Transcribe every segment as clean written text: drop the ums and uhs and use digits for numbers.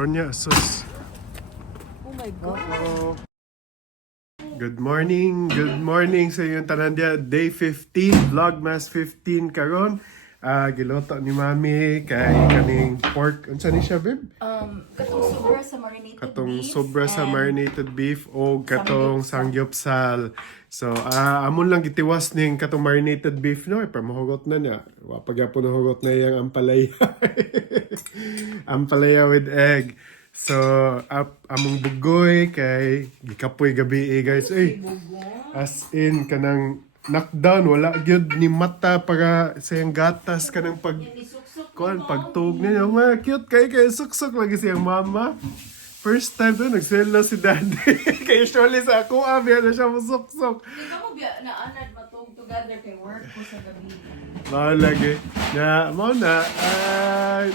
karon niya sus. Oh my God. Good morning sa inyong tanan dia. Day 15, Vlogmas 15 karon. Giloto ni Mami kay kaning pork. Unsa ni siya, babe? Katong sobra sa marinated Katong beef. sobra sa and marinated beef o katong sangyupsal. So, amon lang gitiwas ning katong marinated beef no, para mahugot na niya. Wa pagyapon hugot na yang ampalaya. Ampalaya with egg. So, among bugoy kay gikapoy gabi guys. Ay, as in kanang knockdown wala gyud ni mata para sa iyang gatas kanang pagtug niya. Cute kay suksok lagi siyang mama. First time to nagsela si daddy. Kay usually sa ako biya na siya musuksok. Hindi mo biya na anad matug together kay work ko sa gabi. Lagi. Mo na,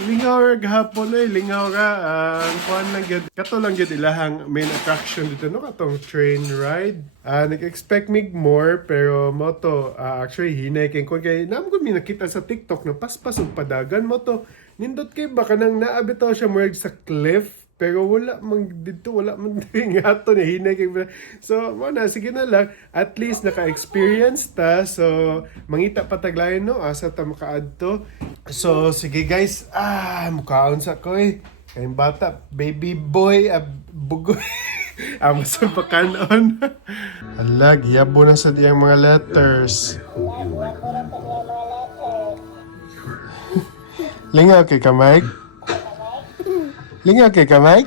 lingaw ra gahapon lingaw ra. Kuan lang gid. Kato lang gid ilahang main attraction dito no katong train ride. Nag-expect mig more pero mo to actually hinay kay kuan kay namo ko mi nakita sa TikTok na paspas og padagan mo to. Nindot kay baka nang naabitaw siya mo sa cliff. Pero wala man dito, wala man nga ito, hinay kay. So, na, sige na lang. At least naka-experience ta. So, mangita pataglayan no, asa ta makaadto. So, sige guys. Mukhaon sa ko Kayong bata, baby boy, bugoy. Masang pakanon. Alag, yabo na sa diyang mga letters. Lingaw kay ka, Mike? Lingaw kay ka, Mike?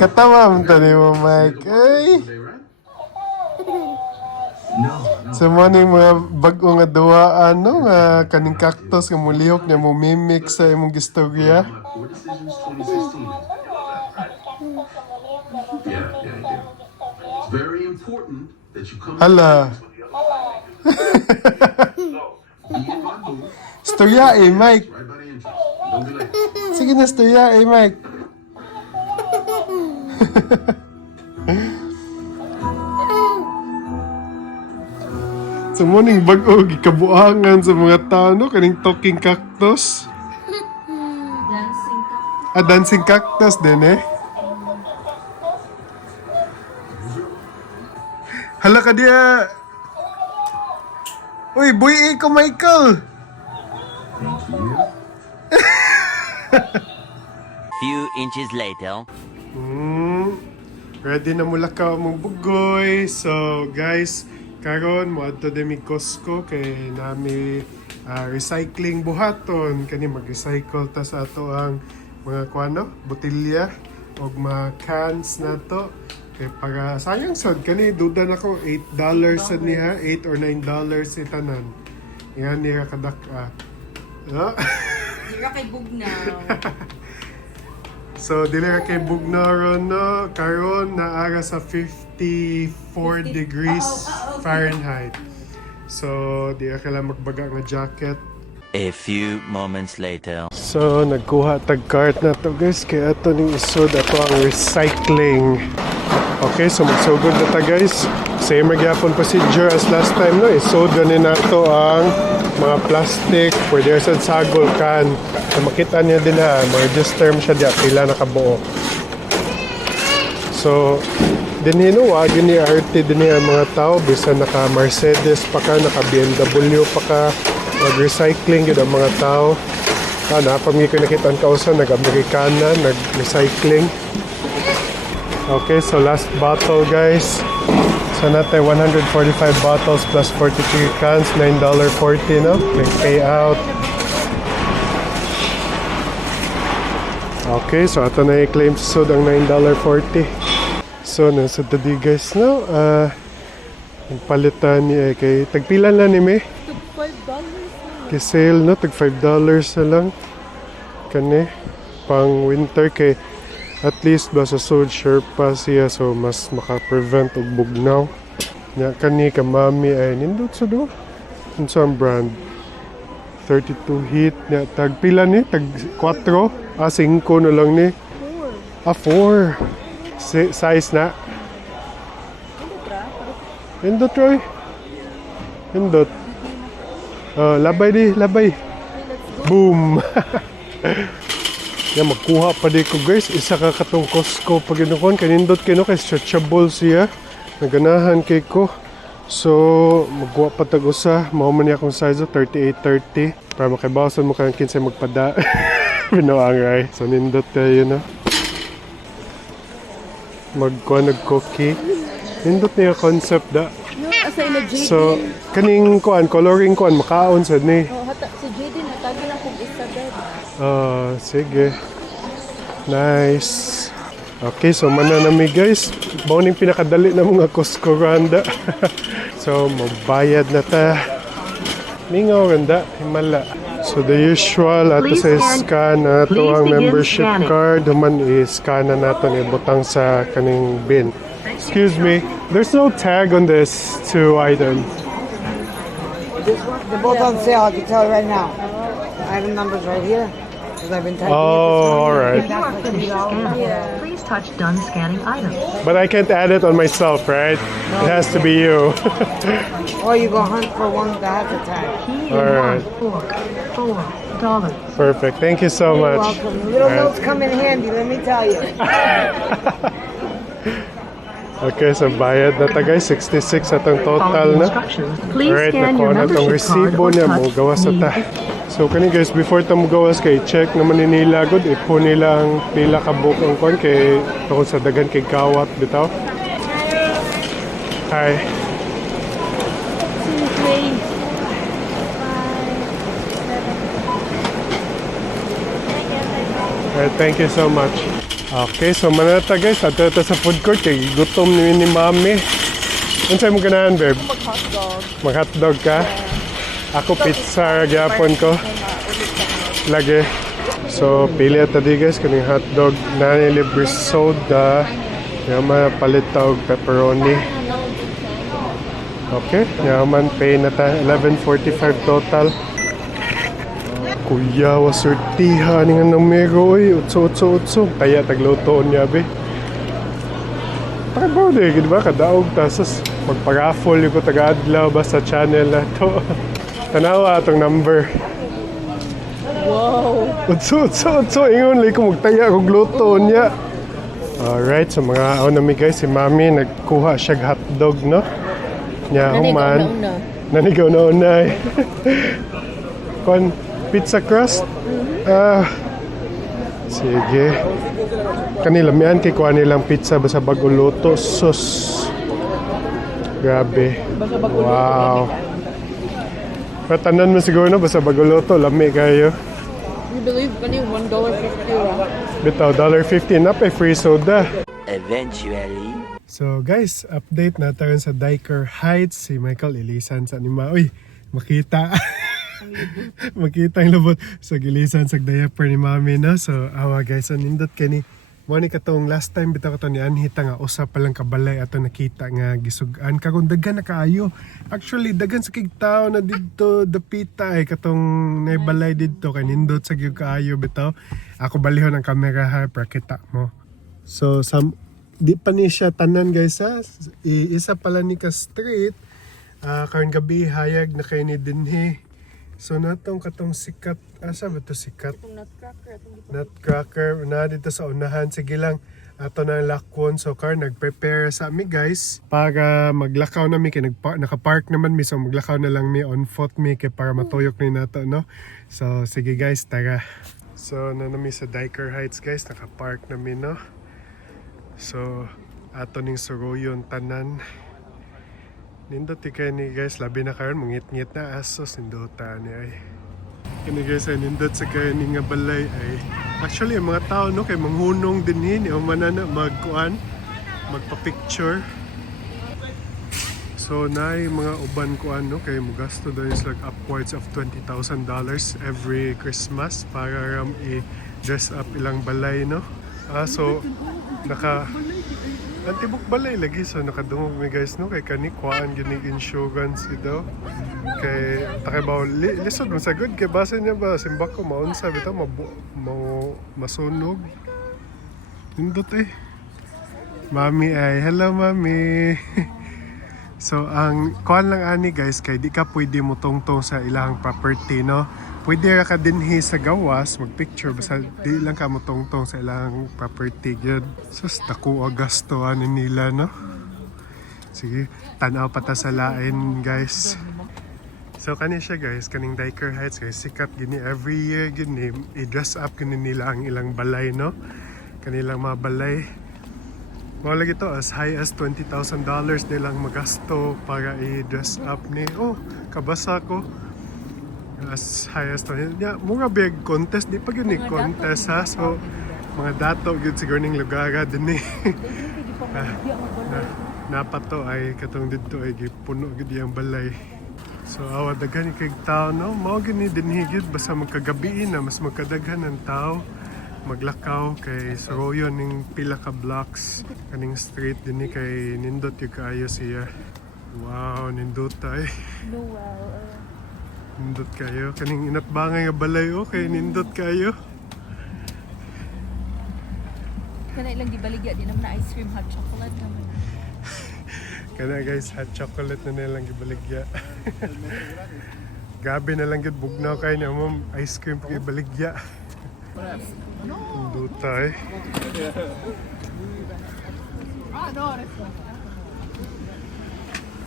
Katawa mo tani mo, Mike. Ay! Sa morning mga bago nga duwaan, no? Kaning cactus nga mulihok niya mo mimic sa imong gistorya. Hala. Storya Mike. Sige na, storya Mike. Sa morning bago gikabuangan sa mga tao no kaning talking cactus. Dancing ka. Dancing cactus din Hala ka dia. Uy, boy ko Michael. Few inches later. Ready na mula ka mong bugoy. So guys, karon mo adto demi Costco kay nami recycling buhaton kani mag-recycle ta sa ato ang mga kuano, botelya og mga cans na to. Kay para sayang sad kani duda nako $8 sad niya, $8 or $9 itanan. Yan niya kadak Dira kay bugnaw. So, dili ra kay bugnaw no, karon naara sa 54 degrees Fahrenheit. So, di ra kailangan magbaga nga jacket. A few moments later. So, nagkuha tag cart na to guys, kaya ato ning isod ato ang recycling. Okay, so magsugod na ta guys. Same magyapon procedure as last time no, isod ganin nato ang mga plastic, pwede sa sagol can. So, makita niyo din ma-register siya diya, pila nakabuo. So, dinhi no, wag ni RT dinhi ang mga tao, bisan naka Mercedes pa ka, naka BMW pa ka, mag-recycling yun ang mga tao. Napamig ko nakita ang kausan, nag-Amerikana, nag-recycling. Okay, so last bottle guys. So natin 145 bottles plus 43 cans, $9.40 no? Click pay out. Okay, so ato na i-claim sa ang $9.40. So nasa tadi guys no? Palitan ni kay tagpilan lang ni me. $5 Kay sale no, tag $5 na lang. Kani pang winter kay at least ba sa sud Sherpa siya so mas maka-prevent og bugnaw. Nya kani ka mami ay nindot sa do. Unsa ang brand? 32 heat nya tag pila ni tag 4 5 na lang ni. 4 size na. Indot Troy. Indot. Labay di, labay. Boom! Yan, magkuha pa di ko guys. Isa ka katong Costco pag inukon. Kanindot kayo kay stretchable siya. Naganahan kay ko. So, magkuha pa tag-usa. Mauman niya akong size 38-30. Para makibawasan mo kang kinsay magpada. Pinoangay. So, nindot kayo na. Magkuha nag-cookie. Nindot niya concept da. So, kaning kuan, coloring kuan, makaon sad ni. Si JD natagi lang kung isa dad. Sige. Nice. Okay, so mananami guys. Bawning pinakadali na mga Costco randa. So, magbayad na ta. Mingaw randa, himala. So, the usual, ato sa scan na ito ang membership card. Human i-scan na nato ni butang sa kaning bin. Excuse me, there's no tag on this two item. They're both on sale, I can tell you right now. I have the numbers right here. Because I've been typing Oh, alright. Please touch done scanning item. But I can't add it on myself, right? It has to be you. Or you go hunt for one that has a tag. Key Alright. $4. Perfect. Thank you so You're much. welcome. Little notes come in handy, let me tell you. Okay, so bayad na ta guys. 66 atong total na. Please Alright, scan nakuha your na itong membership card resibo or niya. touch Gawas sa ta. So kani guys, before ta gawas kay check naman ni nila good. Ipo nila ang pila ka book ang kon kay tungkol sa dagan kay kawat bitaw. Hi. Alright, thank you so much. Okay, so manata guys, ato ito sa food court kay gutom ni Mami. Unsay mo ganahan, babe? Mag-hotdog. Mag-hotdog ka? Ako pizza gyapon ko. Lagi. So, pili ata di guys kaning hotdog na libre soda. Yaman palit og pepperoni. Okay, yaman pay na ta 11.45 total. Kuya, wasurtiha ni nga numero oy, 888. Kaya taglutoon niya be. Tarabaw de, di ba? Kadaog tasas magpag-raffle yung ko taga-adlaw ba sa channel na to. Tanawa atong number. Wow. 888. Ingon lang ko magtaya kong lutoon niya. Alright, so mga nami guys, si Mami nagkuha siya hotdog, no? Nya human. Nanigaw na unay. Kon pizza crust? Sige. Kanila mian kay kuha nilang pizza basta bagong luto. Sus. Grabe. Wow. Patanan mo siguro na basta bagong luto. Lami kayo. You believe ba niyo $1.50 Bitaw, $1.50 na pa free soda. Eventually. So guys, update na tayo sa Dyker Heights. Si Michael ilisan sa anima. Uy, makita. Makita ang lubot sa gilisan sa diaper ni Mami, no? So, awa guys, so nindot kani mo ni katong last time bitaw kato ni Anhita nga usa pa lang kabalay ato nakita nga gisugan kagong daghan na kaayo. Actually daghan sa kigtao na didto dapita ay katong naibalay didto kay nindot sa gyud kaayo bitaw. Ako balihon ang camera ha para kita mo. So, di pa ni siya tanan guys ha. Isa pala ni ka street. Karon gabi hayag na kay ni dinhi. So natong katong sikat, asa ba to sikat? Nutcracker na dito sa unahan. Sige lang, ato na lakwon. So car nag-prepare sa mi guys para maglakaw na mi kay naka-park naman mi, so maglakaw na lang mi on foot mi kay para matuyok ni nato, no? So sige guys, tara. So nanami sa Dyker Heights guys, naka-park na mi, no? So ato ning suruyon tanan. Nindot kay ni guys, labi na karon mungit-ngit na asos nindota ni ay. Kani guys ay nindot sa kay ni nga balay ay. Actually ang mga tao no kay manghunong dinhi o manana magkuan, magpa-picture. So naay mga uban kuan no kay mogasto daw is like upwards of $20,000 every Christmas para i-dress up ilang balay, no. So naka antibuk balay lagi, so nakadungog mi guys no kay kani kuan ginig insurance daw kay takibaw lisod mo sa good kay base niya ba simbak ko maunsa bitaw masunog indot eh. Mami ay hello Mami. So ang kuan lang ani guys kay di ka pwede mo tungtong sa ilang property, no. pwede ra ka dinhi sa gawas magpicture basta di lang ka motongtong sa ilang property gyud. Sus dako gasto ani nila no. Sige, tanaw pa ta sa lain guys. So kani siya guys, kaning Dyker Heights guys, sikat gini every year gini i-dress up gini nila ang ilang balay no. Kanilang mga balay. Mao lagi to as high as $20,000 nilang magasto para i-dress up ni. Oh, kabasa ko. As high as to. Yeah, mga big contest. Di pa yun contest ha. So, mga dato yun siguro ning lugar din eh. Napato ay katong dito ay puno gid ang balay. So, awa daghan kay tao no. Mao gini dinhi gid basta magkagabi na mas magkadaghan ng tao. Maglakaw kay Soroyo ning pila ka blocks kaning street dinhi kay nindot yung kaayo siya. Wow, nindot ay. No, wow. Nindot kayo. Kaning inatbangay nga balay o. Kay nindot kayo. Kana ilang gibaligya di naman na ice cream hot chocolate naman. Kana guys, hot chocolate na nilang gibaligya. Gabi na lang gid bugnaw kay na mom ice cream kay baligya. Nindot ay.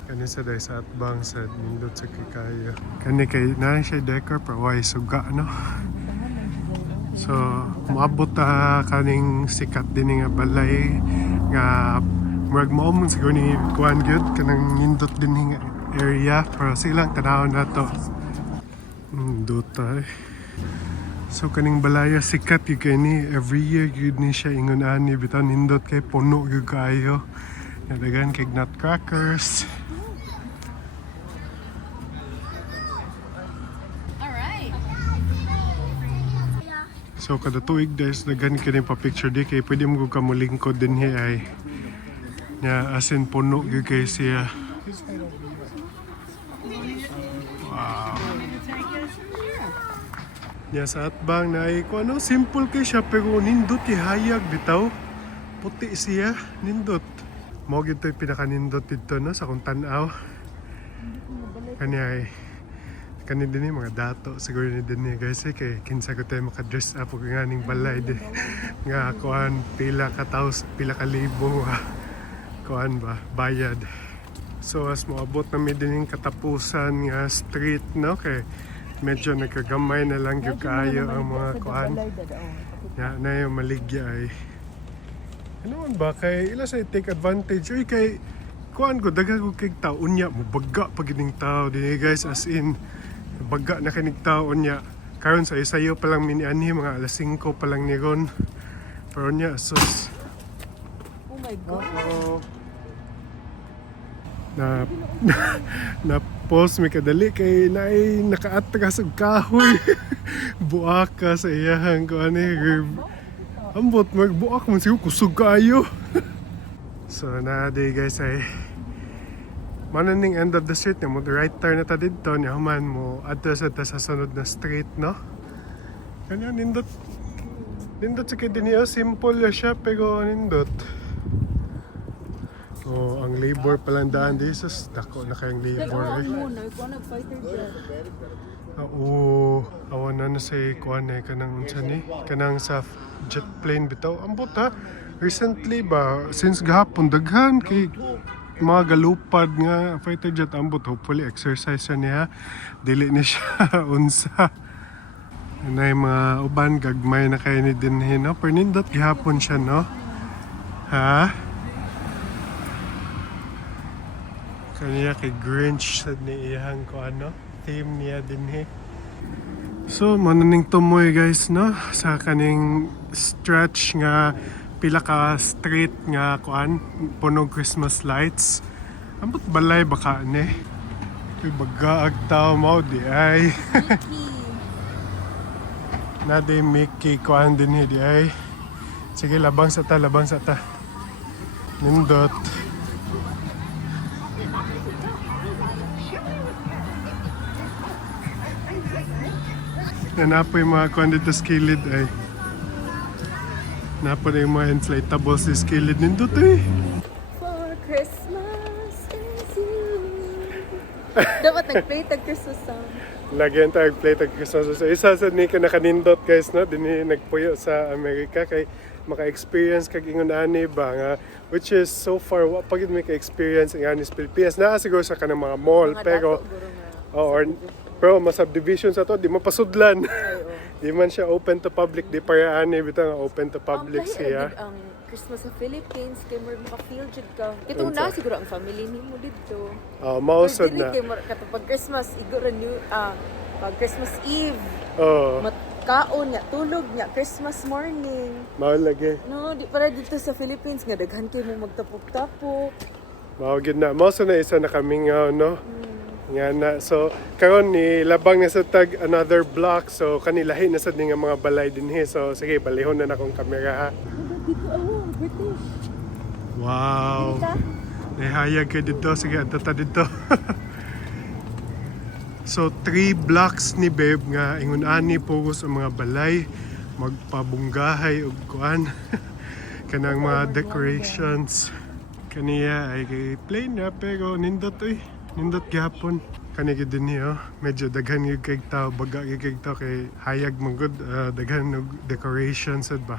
Kani sa day sa atbang sa nindot sa kikayo. Kani kay na siya Dyker pero why suga no. So maabot kaning sikat din nga balay nga murag mao man siguro ni kuan gyud kanang nindot din nga area pero silang tanawon nato. Nindot ay. So kaning balaya sikat gyud kay ni every year gyud ni siya ingon ani bitaw nindot kay puno gyud kaayo. Nadagan kay nutcrackers. So kada tuig guys dagan kini pa picture di kay pwede mo ka molingkod din ay nya asin puno gyud kay siya. Wow. Nya sa atbang na ay ko ano simple kay siya pero nindot hayag bitaw. Puti siya nindot. Mo gyud toy pinakanindot dito no sa kung tan-aw. Kani ay kani din mga dato siguro ni din guys kay kinsa ko tayo maka-dress up og nganing balay din nga kuan pila ka taos pila ka libo kuan ba bayad. So as moabot na mi din katapusan nga street no kay medyo nagkagamay na lang gyud kaayo ang mga kuan na yung maligya ay ano man ba kay ila sa take advantage uy kay kuan ko daghan ko kay tao unya mo baga pag gining tao dinhi guys as in baga na kinig taon niya karon sa isayo pa lang minianhi mga alas 5 pa lang ni ron pero niya sus Oh my god. na post mi kadali kay naay nakaatras og kahoy buaka sa iyang ko ani ambot magbuak man siguro kusog kayo. So na day guys ay mananing end of the street mo right turn na ta dito niya man mo adto sa sunod na street no. Kanya nindot sa kidiniyo simple siya pero nindot. Oh, ang labor pa lang daan di sus dako na kayang labor eh. Oo, awan na sa kuan eh kanang unsa ni kanang sa jet plane bitaw ambot ha. Recently ba since gahapon daghan kay mga galupad nga fighter jet ambot hopefully exercise niya dili ni siya unsa na mga uban gagmay na kay ni dinhi no pero nindot gihapon siya no ha kaniya kay Grinch sa ni iyang ko ano theme niya dinhi. So mananing tumoy guys no sa kaning stretch nga pila ka street nga kuan punog Christmas lights ambot balay baka ni kay baga ag tao mao di ay na day Mickey kuan din di ay sige labang sa ta nindot nanapoy mga kuan dito sa kilid ay napa na yung mga inflatables sa skillet nindot eh. For Christmas is you. Dapat nag-play tag Christmas song. Lagyan tayo plate ng Christmas. So, isa sa ni ka nakanindot guys, no? Dini nagpuyo sa Amerika kay maka-experience kag ingon ani ba nga which is so far wa pagid may ka-experience ang ani sa Pilipinas. Naa siguro sa kanang mga mall pero pero mas subdivision sa to di mo pasudlan. Di man siya open to public, di para ani bitaw nga open to public siya. Ang Christmas sa Philippines kay mo maka-feel jud ka. Kito na siguro ang family nimo dito. Mausod na. Kay katong pag Christmas iguro new pag Christmas Eve. Kaon niya, tulog niya, Christmas morning. Maulagi. No, di para dito sa Philippines nga daghan kay mo magtapok-tapok. Maugid na. Mauso na isa na kaming no. Nga na. So karon ni labang na sa tag another block. So kanilahi na sad ni nga mga balay dinhi. So sige, balihon na akong kamera ha. Dito British. Wow. Nahayag ka dito. Sige, atata dito. So 3 blocks ni Babe nga ingon ani pugos ang mga balay magpabunggahay og kuan kanang mga decorations kaniya ay kay plain na pero nindot gyapon kani gid dinhi medyo daghan gyud kay tao baga gyud kay tao kay hayag man gud daghan og decorations sad ba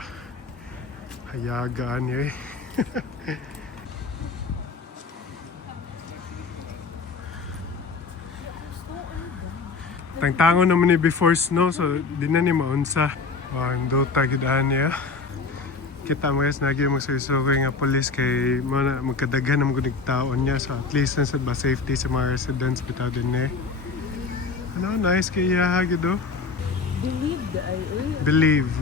hayagaan ni Tangtangon naman ni before snow, so di na ni maunsa. Ang dota gidaan niya. Kita mo guys, nagyan mo sa nga police kay magkadaghan naman kunig taon niya. So at least nasa ba safety sa mga residents bitaw din eh. Ano, nice kay Yaha gido. Believe ay Believe.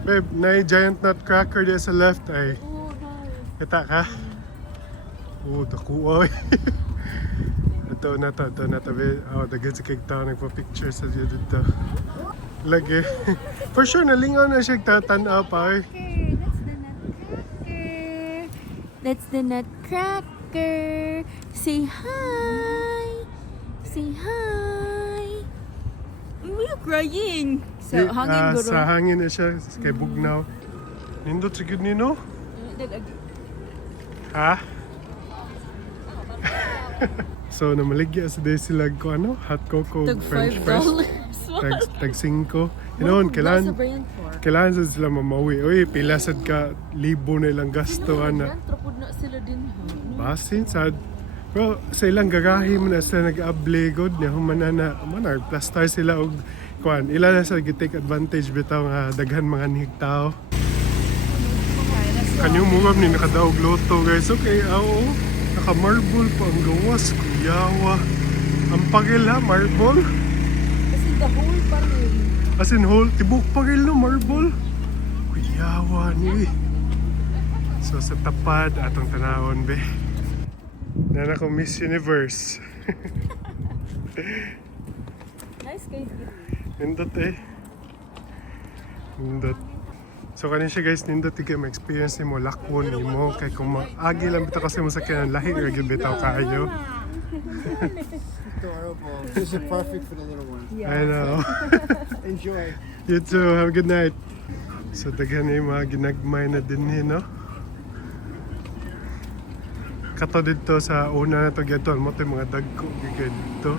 Babe, na giant nutcracker dia sa left ay. Kita ka? Oh, dakuha. Ito na to. Oh, daghan sa kay tao nagpa-picture sa dito dito. Lagi. For sure, nalingaw na siya tatanaw pa. That's the nutcracker. Say hi. Say hi. Why are you crying? Sa hangin guro. Sa hangin na siya. Kay bugnaw. Nindot sa good nino? Ha? So namaligya sa day sila ko ano, hot cocoa, french press. Tag 5. Yun, kailangan sa sila mamawi. Uy, pilasad ka, libo na ilang gasto, ana. Trapod na sila din. Basin, sad. Pero sa ilang gagahi mo na sila nag-ablegod niya, humana na, plastar sila og kuan. Ilan na sa take advantage bitaw nga daghan mga nihigtao. Kanyang mungab ni nakadaog loto guys. Okay, naka-marble pa ang gawas, kuyawa. Ang pagil ha, marble. Kasi the whole pa rin. As in whole, tibok pagil no, marble. Kuyawa ni. So sa tapad, atong tanawon be. Nana ko Miss Universe. Nice guys. Nindot Nindot. So kanin siya guys, nindot ikaw ma-experience ni mo, lakwon ni mo. Kaya kung agi lang bitaw kasi mo sa kanya, lahi nga bitaw kayo. Adorable. This is perfect for the little one. Yeah. I know. Enjoy. You too. Have a good night. So daghan yung mga ginagmay na din no? Kato dito sa una na to gyatol mo to yung mga dagko gigay dito.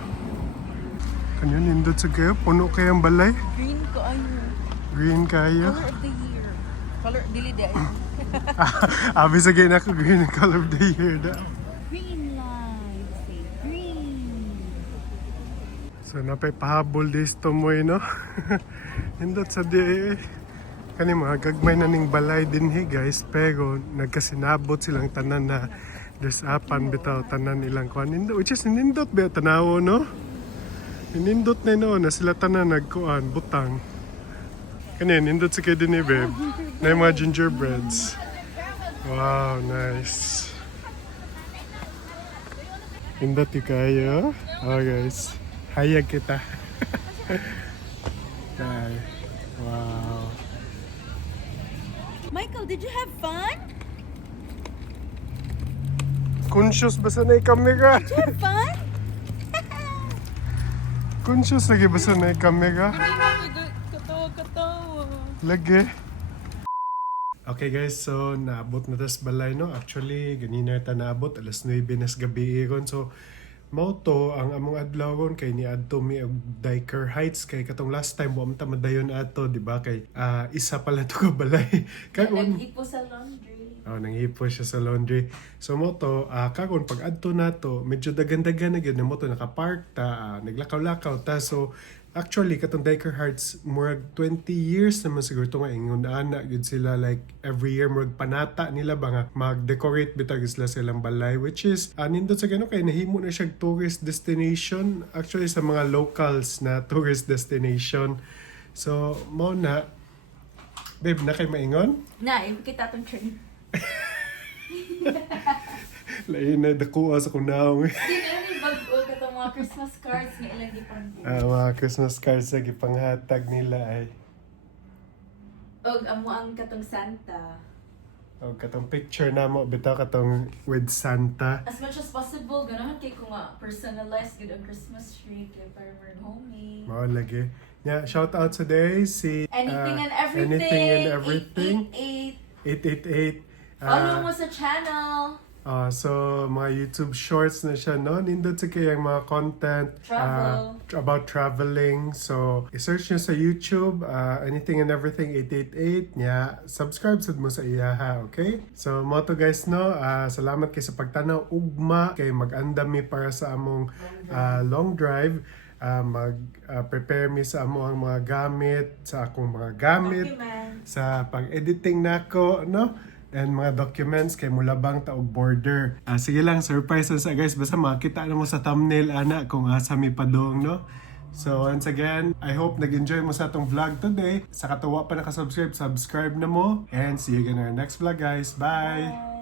Kanyo nindot sa kayo? Puno kayang balay? Green ko ayun. Green kayo? Color of the year. Color, dili di ayun. Abi sa ganyan ako green ang color of the year da. Green line. Say green. So napay pahabol dito mo no? Nindot sa di kani mga gagmay na ning balay dinhi guys pero nagkasinabot silang tanan na dress upan bitaw tanan ilang kuan nindot which is nindot ba tanawo no? Nindot na noon na sila tanan nagkuan butang. Kani nindot sa kay dinhi babe. Na yung mga gingerbreads. Wow, nice. Nindot kayo. Oh guys. Hayag kita. Hi. Wow. Michael, did you have fun? Conscious ba sa na kamera? Did you have fun? Conscious lagi ba sa na kamera? Katawa. Lagi. Okay guys, so naabot na tas balay no. Actually, ganina ta naabot alas 9 nas gabi ron. So mao to ang among adlaw ron kay ni adto mi og Dyker Heights kay katong last time wa man ta madayon ato, di ba? Kay isa pala to ka balay. Kagon Nag-ipo sa laundry. oh, nanghipo siya sa laundry. So mo to, kagon pag adto na to, medyo dagan-dagan na gyud na mo to nakapark ta, naglakaw-lakaw ta. So actually katong Dyker Hearts murag 20 years naman siguro to nga ingon ana gyud sila, like every year murag panata nila ba nga mag-decorate bitag sila silang balay, which is nindot sa gano kay nahimo na siya tourist destination actually sa mga locals na tourist destination. So mo na babe na kay maingon Na, kita tong train. lain na dakuha sa kunaw. Hindi na may bag-o katong mga Christmas cards nga ilang gipang. Mga Christmas cards na gipanghatag nila ay Og amo ang katong Santa. o katong picture na mo bitaw katong with Santa. As much as possible, ganahan kay ko nga personalize gud ang Christmas tree kay para more homey. Mao lagi. Yeah, shout out today si Anything and everything. Anything and everything. 888. 888. Follow mo sa channel. So mga YouTube shorts na siya no. Nindot sa kayang mga content Travel. about traveling. So i-search nyo sa YouTube Anything and Everything 888 nya. Subscribe sad mo sa iya ha, okay? So mo to guys no. Salamat kay sa pagtanaw ugma kay mag-andam mi para sa among long drive. Mag-prepare mi sa amo ang mga gamit, sa akong mga gamit, Documents. sa pag-editing nako, no? And mga documents kay mulabang ta og border. Sige lang, surprise sa guys. Basta makita na mo sa thumbnail ana kung asa mi padong, no? So once again, I hope nag-enjoy mo sa atong vlog today. Sa katuwa pa nakasubscribe, subscribe na mo. And see you again in our next vlog guys. Bye!